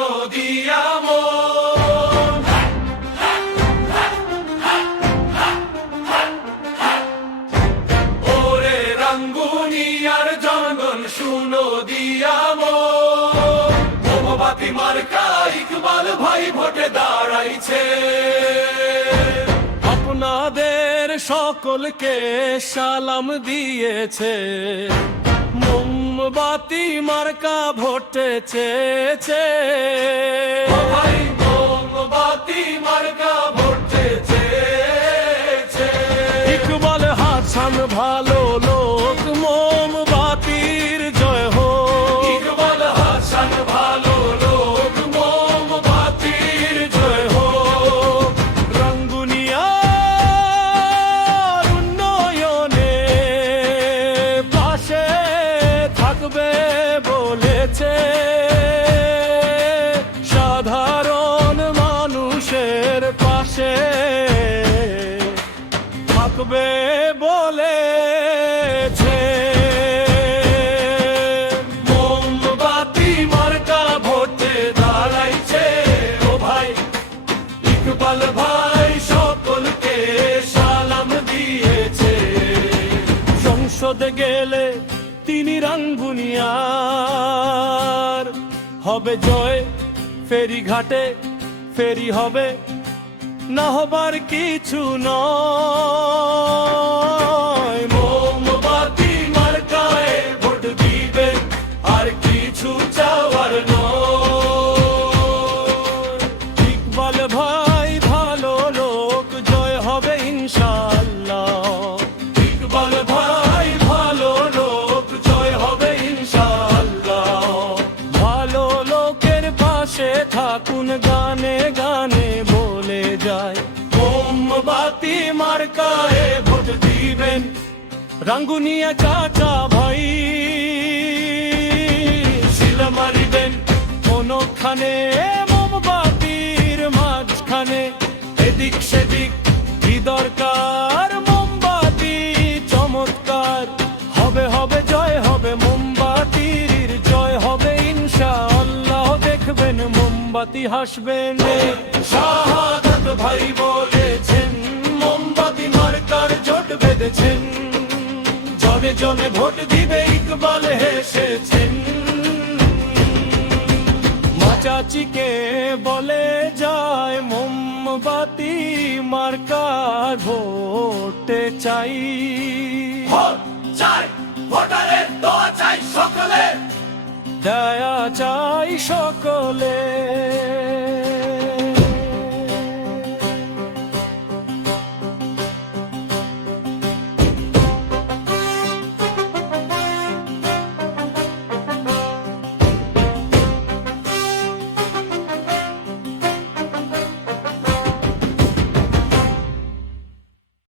শুনো দিয়া মন। ওরে রাঙ্গুনিয়ার জনগণ শুনো দিয়া মন। মোমবাতি মার্কা ইকবাল ভাই ভোটে দাঁড়াইছে। আপনাদের সকলকে সালাম দিয়েছে, মোমবাতি মার্কা ভোটে চেয়েছে। ভাই মোমবাতি মার্কা ভোটে চেয়েছে। ইকবাল হাসান ভালো লোক, মোমবাতির জয় হোক। ইকবাল হাসান ভালো লোক, মোমবাতির জয় হোক। রাঙ্গুনিয়ার উন্নয়নে পাশে থাকবে বলেছে, সাধারণ মানুষের পাশে থাকবে বলেছে। মোমবাতি মার্কা ভোটে দাঁড়াইছে। ও ভাই ইকবাল ভাই সকলকে সালাম দিয়েছে। সংসদে গেলে তিনি রাঙ্গুনিয়ার হবে জয়। ফেরিঘাটে ফেরি হবে, না হবার কিছু নয়। মোমবাতি মার্কায় ভোট দিবে, আর কিছু চাওয়ার নয়। ইকবাল ভাই ভালো লোক, জয় হবে ইনশাআল্লাহ। ইকবাল ভাই ভালো লোক, জয় হবে ইনশাআল্লাহ। ভালো লোকের পাশে থাকুন, গানে গানে বলে যায়। মোমবাতি মার্কায় ভোট দিবেন। রাঙ্গুনিয়া চাচা ভাই শিলা মারিবেন। কোনখানে মোমবাতির মাঝখানে, এদিক সেদিক কি দরকার মোমবাতি চমৎকার। হবে হবে জয় হবে মোমবাতির জয় হবে ইনশাআল্লাহ। দেখবেন মোমবাতি হাসবেন। শাহাদাত ভাই বলেছেন, মোমবাতি মার্কার জোট বেঁধেছেন। জনে জনে ভোট দিবে ইকবাল হেসেছেন। মা চাচিকে বলে যায়, মোমবাতি মার্কার ভোটে চাই। ভোট চাই, ভোটারের দোয়া চাই সকলে। দয়া চাই সকলে।